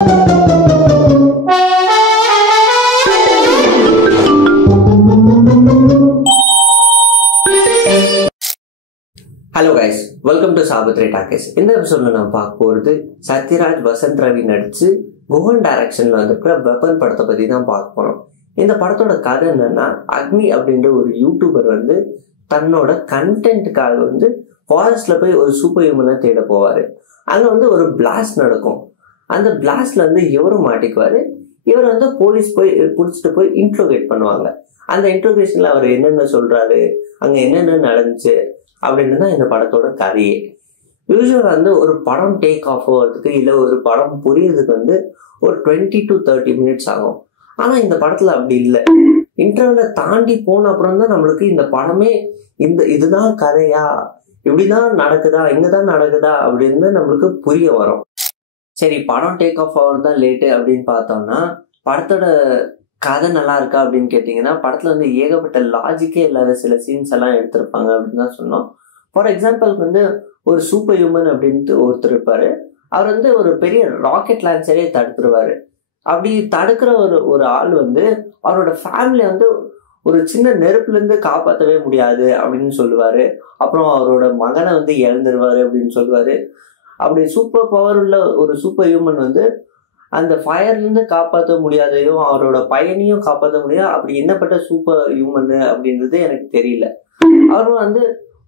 Hello guys, welcome to Sabuthri Talkies. இந்த எபிசோட்ல நான் பார்க்க போறது சத்யராஜ் வசந்த் ரவி நடிச்சு குஹன் டைரக்ஷன்ல வந்திருக்கிற வெப்பன் படத்தை பத்தி தான் பார்க்க போறோம். இந்த படத்தோட கதை என்னன்னா, அக்னி அப்படின்ற ஒரு யூடியூபர் வந்து தன்னோட கண்டென்ட்டுக்காக ஃபாரஸ்ட்ல போய் ஒரு சூப்பர் ஹியூமனை தேட போவாரு. அங்க ஒரு பிளாஸ்ட் நடக்கும். அந்த பிளாஸ்ட்ல இவரும் மாட்டிக்குவாரு. இவர் போலீஸ் போய் பிடிச்சிட்டு போய் இன்ட்ரோகேட் பண்ணுவாங்க. அந்த இன்ட்ரோகேஷன்ல அவர் என்னென்ன சொல்றாரு, அங்க என்னென்ன நடந்துச்சு அப்படின்னு தான் இந்த படத்தோட கதையே. யூஸ்வலா ஒரு படம் டேக் ஆஃப் ஆகிறதுக்கு இல்லை ஒரு படம் புரியறதுக்கு ஒரு 20 to 30 minutes ஆகும். ஆனா இந்த படத்துல அப்படி இல்லை. இன்டர்வலை தாண்டி போன அப்புறம் தான் நம்மளுக்கு இந்த படமே இதுதான் கதையா, இப்படிதான் நடக்குதா, இங்கதான் நடக்குதா அப்படின்னு நம்மளுக்கு புரிய வரும். சரி, படம் டேக் ஆஃப் ஆகிறது தான் லேட்டு அப்படின்னு பார்த்தோம்னா, படத்தோட கதை நல்லா இருக்கா அப்படின்னு கேட்டிங்கன்னா, படத்துல ஏகப்பட்ட லாஜிக்கே இல்லாத சில சீன்ஸ் எல்லாம் எடுத்திருப்பாங்க அப்படின்னு தான் சொன்னோம். ஃபார் எக்ஸாம்பிளுக்கு ஒரு சூப்பர் ஹியூமன் அப்படின்ட்டு ஒருத்தர் இருப்பாரு. அவர் ஒரு பெரிய ராக்கெட் லான்ச்சரே தடுத்துருவாரு. அப்படி தடுக்கிற ஒரு ஆள் அவரோட ஃபேமிலியை ஒரு சின்ன நெருப்புல இருந்து காப்பாற்றவே முடியாது அப்படின்னு சொல்லுவாரு. அப்புறம் அவரோட மகனை இழந்துருவாரு அப்படின்னு சொல்லுவாரு. அப்படி சூப்பர் பவர் உள்ள ஒரு சூப்பர் ஹியூமன் அந்த ஃபயர்ல இருந்து காப்பாற்ற முடியாதையும் அவரோட பையனையும் காப்பாற்ற முடியாது. அப்படி என்னப்பட்ட சூப்பர் ஹியூமன் அப்படின்றது எனக்கு தெரியல. அவரும்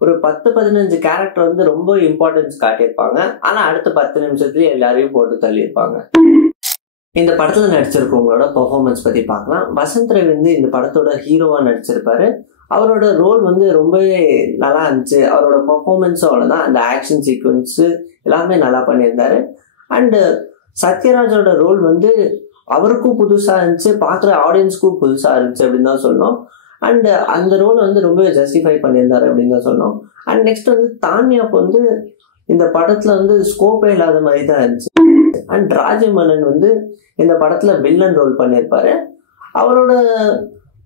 ஒரு 10-15 கேரக்டர் ரொம்ப இம்பார்ட்டன்ஸ் காட்டியிருப்பாங்க. ஆனா அடுத்த 10 நிமிஷத்துலயே எல்லாரையும் போட்டு தள்ளியிருப்பாங்க. இந்த படத்துல நடிச்சிருக்கவங்களோட பெர்ஃபார்மன்ஸ் பத்தி பார்க்கலாம். வசந்த் ரவி இந்த படத்தோட ஹீரோவா நடிச்சிருப்பாரு. அவரோட ரோல் ரொம்பவே நல்லா இருந்துச்சு. அவரோட பெர்ஃபார்மன்ஸும் அவ்வளவுதான். அந்த ஆக்ஷன் சீக்வன்ஸ் எல்லாமே நல்லா பண்ணியிருந்தாரு. அண்ட் சத்யராஜோட ரோல் அவருக்கும் புதுசா இருந்துச்சு, பார்க்குற ஆடியன்ஸ்க்கும் புதுசா இருந்துச்சு அப்படின்னு தான் சொன்னோம். அண்ட் அந்த ரோல் ரொம்பவே ஜஸ்டிஃபை பண்ணியிருந்தாரு அப்படின்னு தான் சொன்னோம். அண்ட் நெக்ஸ்ட் தான்யாக்கு இந்த படத்துல ஸ்கோப்பே இல்லாத மாதிரி தான் இருந்துச்சு. அண்ட் ராஜமன்னன் இந்த படத்துல வில்லன் ரோல் பண்ணியிருப்பாரு. அவரோட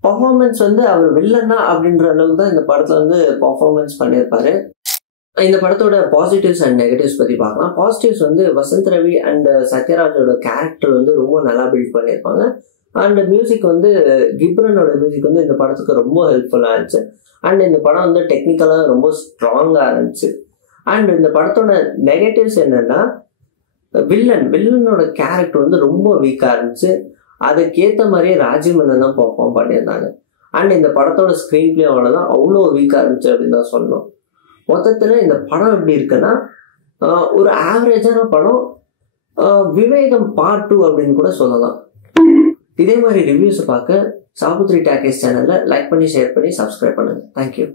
பர்ஃபார்மன்ஸ் அவர் வில்லன்னா அப்படின்ற அளவுக்கு தான் இந்த படத்துல பர்ஃபார்மன்ஸ் பண்ணியிருப்பாரு. இந்த படத்தோட பாசிட்டிவ்ஸ் அண்ட் நெகட்டிவ்ஸ் பத்தி பார்க்கலாம். பாசிட்டிவ்ஸ் வசந்த் ரவி அண்ட் சத்யராஜோட கேரக்டர் ரொம்ப நல்லா பில்ட் பண்ணியிருப்பாங்க. அண்ட் மியூசிக் கிப்ரனோட மியூசிக் இந்த படத்துக்கு ரொம்ப ஹெல்ப்ஃபுல்லா இருந்துச்சு. அண்ட் இந்த படம் டெக்னிக்கலா ரொம்ப ஸ்ட்ராங்கா இருந்துச்சு. அண்ட் இந்த படத்தோட நெகட்டிவ்ஸ் என்னன்னா, வில்லனோட கேரக்டர் ரொம்ப வீக்கா இருந்துச்சு. அதுக்கேற்ற மாதிரியே ராஜமன்னன் தான் பெர்ஃபார்ம் பண்ணியிருந்தாங்க. அண்ட் இந்த படத்தோட ஸ்கிரீன் பிளே அவ்வளோதான், அவ்வளோ வீக்கா இருந்துச்சு அப்படின்னு தான் சொல்லணும். மொத்தத்துல இந்த படம் எப்படி இருக்குன்னா, ஒரு ஆவரேஜான படம். விவேகம் பார்ட் 2 அப்படின்னு கூட சொல்லலாம். இதே மாதிரி ரிவ்யூஸ் பார்க்க சாபுத்ரி டாக்கீஸ் சேனல்ல லைக் பண்ணி, ஷேர் பண்ணி, சப்ஸ்கிரைப் பண்ணுங்க. தேங்க்யூ.